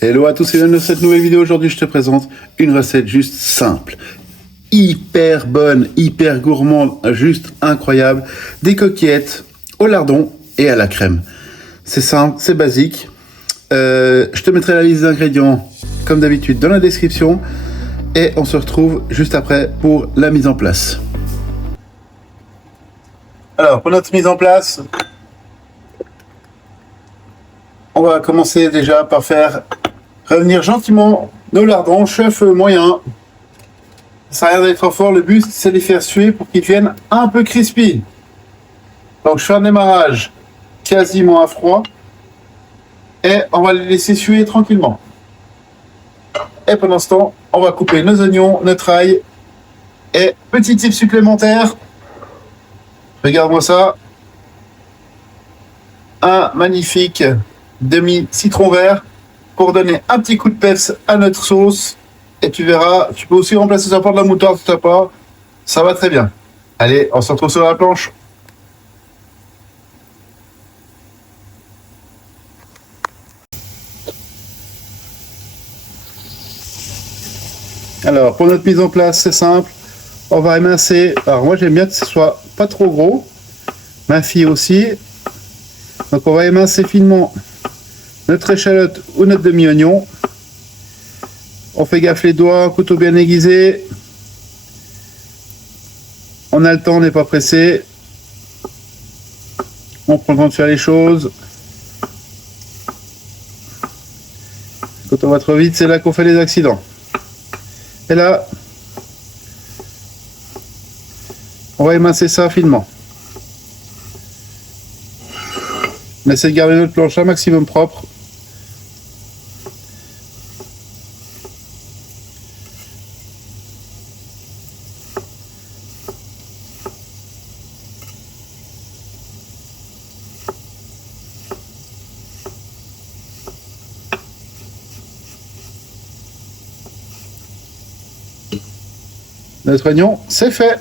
Hello à tous et bienvenue dans cette nouvelle vidéo. Aujourd'hui, je te présente une recette juste simple, hyper bonne, hyper gourmande, juste incroyable. Des coquillettes au lardon et à la crème. C'est simple, c'est basique. Je te mettrai la liste d'ingrédients, comme d'habitude, dans la description. Et on se retrouve juste après pour la mise en place. Alors, pour notre mise en place, on va commencer déjà par faire revenir gentiment nos lardons, chaud moyen. Ça n'a rien d'être trop fort, le but c'est de les faire suer pour qu'ils deviennent un peu crispy. Donc je fais un démarrage quasiment à froid et on va les laisser suer tranquillement. Et pendant ce temps, on va couper nos oignons, notre ail. Et petit tip supplémentaire, regarde-moi ça, un magnifique demi-citron vert pour donner un petit coup de peps à notre sauce. Et tu verras, tu peux aussi remplacer ça par de la moutarde si tu n'as pas. Ça va très bien. Allez, on se retrouve sur la planche. Alors, pour notre mise en place, c'est simple. On va émincer. Alors, moi, j'aime bien que ce soit pas trop gros. Ma fille aussi. Donc, on va émincer finement notre échalote ou notre demi-oignon. On fait gaffe les doigts, couteau bien aiguisé. On a le temps, on n'est pas pressé. On prend le temps de faire les choses. Quand on va trop vite, c'est là qu'on fait les accidents. Et là, on va émincer ça finement. On essaie de garder notre planche un maximum propre. Notre oignon, c'est fait.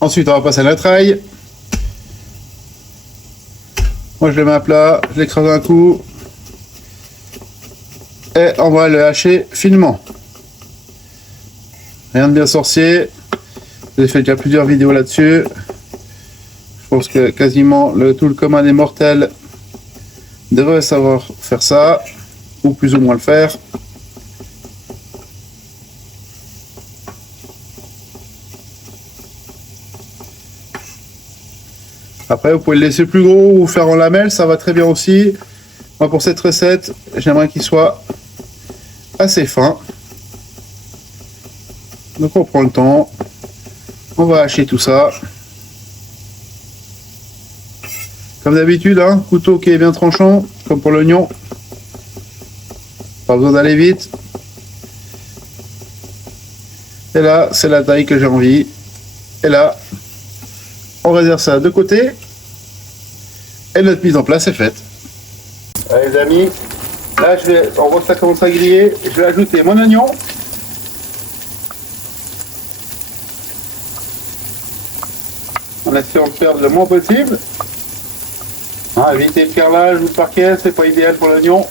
Ensuite, on va passer à notre ail. Moi, je le mets à plat, je l'écrase d'un coup. Et on va le hacher finement. Rien de bien sorcier. J'ai fait déjà plusieurs vidéos là-dessus. Je pense que quasiment tout le commun des mortels devrait savoir faire ça, ou plus ou moins le faire. Après, vous pouvez le laisser plus gros ou faire en lamelles, ça va très bien aussi. Moi, pour cette recette, j'aimerais qu'il soit assez fin. Donc, on prend le temps. On va hacher tout ça. Comme d'habitude, hein, couteau qui est bien tranchant, comme pour l'oignon. Pas besoin d'aller vite. Et là, c'est la taille que j'ai envie. Et là, on réserve ça de côté. Et notre mise en place est faite. Allez les amis, là on voit que ça commence à griller. Je vais ajouter mon oignon. En essayant de perdre le moins possible. Hein, éviter le carrelage ou le parquet, c'est pas idéal pour l'oignon.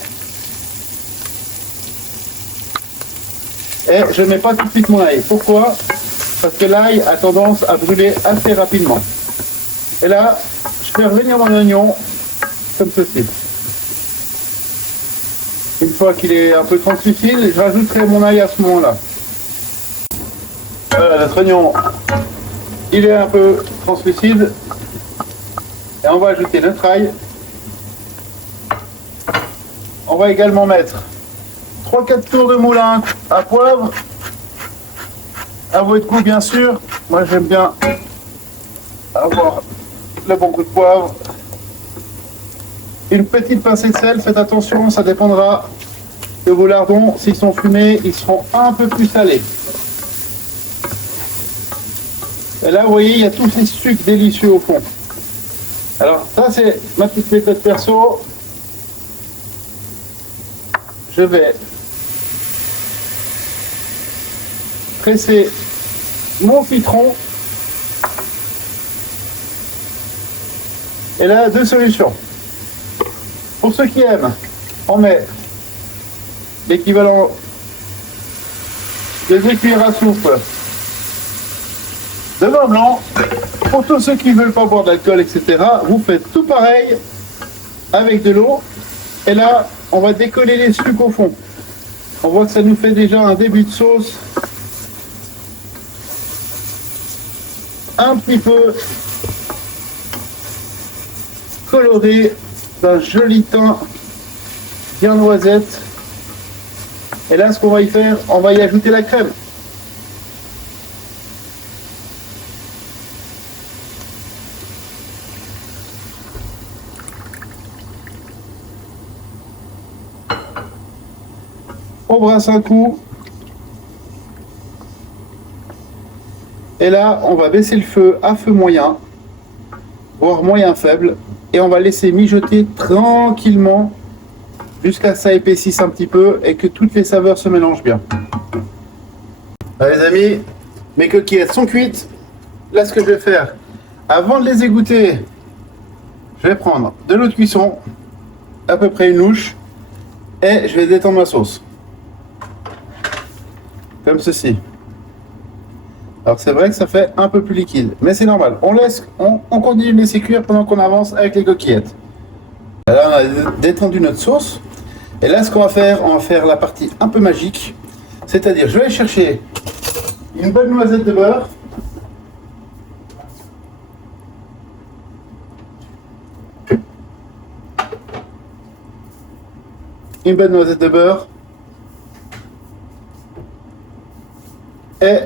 Et je ne mets pas tout de suite mon ail. Pourquoi? Parce que l'ail a tendance à brûler assez rapidement. Et là, je fais revenir mon oignon comme ceci. Une fois qu'il est un peu translucide, je rajouterai mon ail à ce moment-là. Voilà, notre oignon, il est un peu translucide. Et on va ajouter notre ail. On va également mettre 3-4 tours de moulin à poivre. À votre goût, bien sûr. Moi, j'aime bien avoir le bon coup de poivre. Une petite pincée de sel, faites attention, ça dépendra de vos lardons. S'ils sont fumés, ils seront un peu plus salés. Et là, vous voyez, il y a tous ces sucres délicieux au fond. Alors, ça, c'est ma petite méthode perso. Je vais presser mon citron. Et là, deux solutions. Pour ceux qui aiment, on met l'équivalent de 2 cuillères à soupe de vin blanc. Pour tous ceux qui ne veulent pas boire d'alcool, etc., vous faites tout pareil avec de l'eau. Et là, on va décoller les sucres au fond. On voit que ça nous fait déjà un début de sauce un petit peu coloré, d'un joli teint bien noisette. Et là, ce qu'on va y faire, on va y ajouter la crème. On brasse un coup. Et là, on va baisser le feu à feu moyen, voire moyen faible. Et on va laisser mijoter tranquillement jusqu'à ce que ça épaississe un petit peu et que toutes les saveurs se mélangent bien. Allez, les amis, mes coquillettes sont cuites. Là, ce que je vais faire, avant de les égoutter, je vais prendre de l'eau de cuisson, à peu près une louche, et je vais détendre ma sauce. Comme ceci. Alors c'est vrai que ça fait un peu plus liquide, mais c'est normal. On continue de laisser cuire pendant qu'on avance avec les coquillettes. Là, on a détendu notre sauce. Et là, ce qu'on va faire, on va faire la partie un peu magique. C'est-à-dire, je vais aller chercher une bonne noisette de beurre. Une bonne noisette de beurre. Et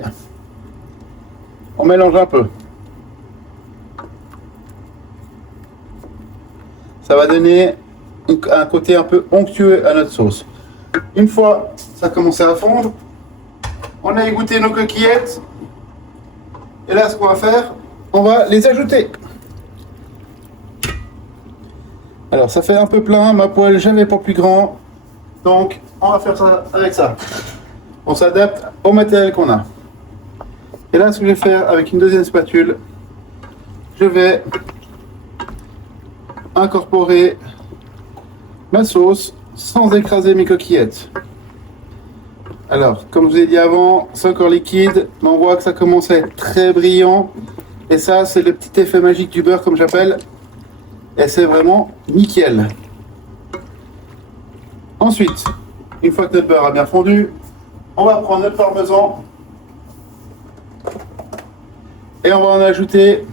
on mélange un peu. Ça va donner un côté un peu onctueux à notre sauce. Une fois ça a commencé à fondre, on a égoutter nos coquillettes. Et là, ce qu'on va faire, on va les ajouter. Alors, ça fait un peu plein, ma poêle, j'avais pas plus grand. Donc, on va faire ça avec ça. On s'adapte au matériel qu'on a. Et là, ce que je vais faire avec une deuxième spatule, je vais incorporer ma sauce sans écraser mes coquillettes. Alors, comme je vous ai dit avant, c'est encore liquide, mais on voit que ça commence à être très brillant. Et ça, c'est le petit effet magique du beurre, comme j'appelle. Et c'est vraiment nickel. Ensuite, une fois que notre beurre a bien fondu, on va prendre notre parmesan et on va en ajouter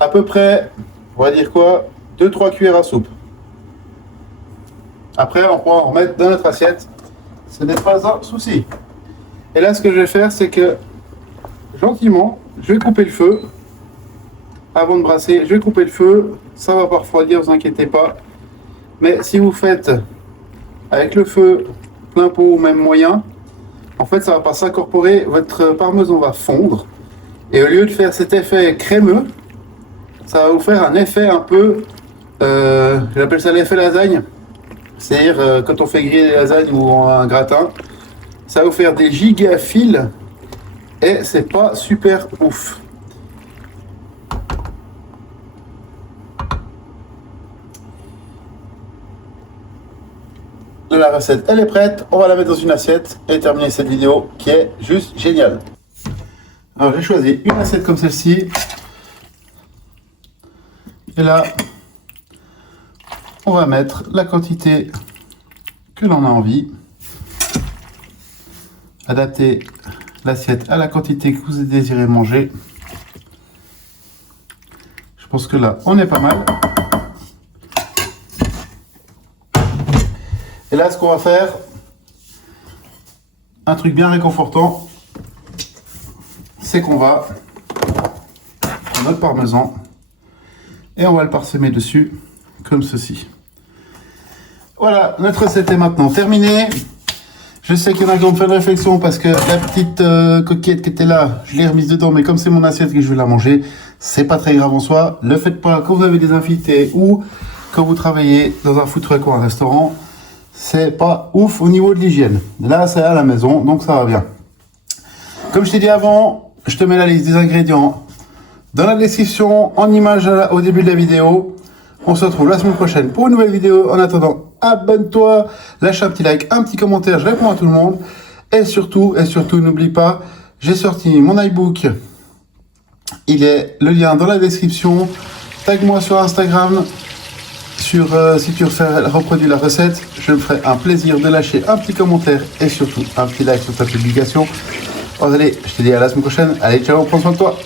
à peu près, on va dire quoi, 2-3 cuillères à soupe. Après, on pourra en remettre dans notre assiette, ce n'est pas un souci. Et là, ce que je vais faire, c'est que gentiment, je vais couper le feu. Avant de brasser, je vais couper le feu. Ça va pas refroidir, vous inquiétez pas. Mais si vous faites avec le feu plein pot ou même moyen, en fait, ça va pas s'incorporer. Votre parmesan va fondre. Et au lieu de faire cet effet crémeux, ça va vous faire un effet un peu, j'appelle ça l'effet lasagne. C'est-à-dire quand on fait griller des lasagnes ou un gratin, ça va vous faire des gigafils et c'est pas super ouf. La recette elle est prête, on va la mettre dans une assiette et terminer cette vidéo qui est juste géniale. Alors j'ai choisi une assiette comme celle-ci et là on va mettre la quantité que l'on a envie, adapter l'assiette à la quantité que vous désirez manger. Je pense que là on est pas mal. Et là, ce qu'on va faire, un truc bien réconfortant, c'est qu'on va prendre notre parmesan et on va le parsemer dessus, comme ceci. Voilà, notre recette est maintenant terminée. Je sais qu'il y en a qui vont me faire une réflexion parce que la petite coquillette qui était là, je l'ai remise dedans, mais comme c'est mon assiette que je vais la manger, c'est pas très grave en soi. Le faites pas quand vous avez des invités ou quand vous travaillez dans un food truck ou un restaurant. C'est pas ouf au niveau de l'hygiène. Là, c'est à la maison, donc ça va bien. Comme je t'ai dit avant, je te mets la liste des ingrédients dans la description, en image au début de la vidéo. On se retrouve la semaine prochaine pour une nouvelle vidéo. En attendant, abonne-toi, lâche un petit like, un petit commentaire, je réponds à tout le monde. Et surtout, n'oublie pas, j'ai sorti mon iBook. Il est le lien dans la description. Tag-moi sur Instagram. Si tu reproduis la recette, je me ferai un plaisir de lâcher un petit commentaire et surtout un petit like sur ta publication. Allez, je te dis à la semaine prochaine. Allez, ciao, prends soin de toi.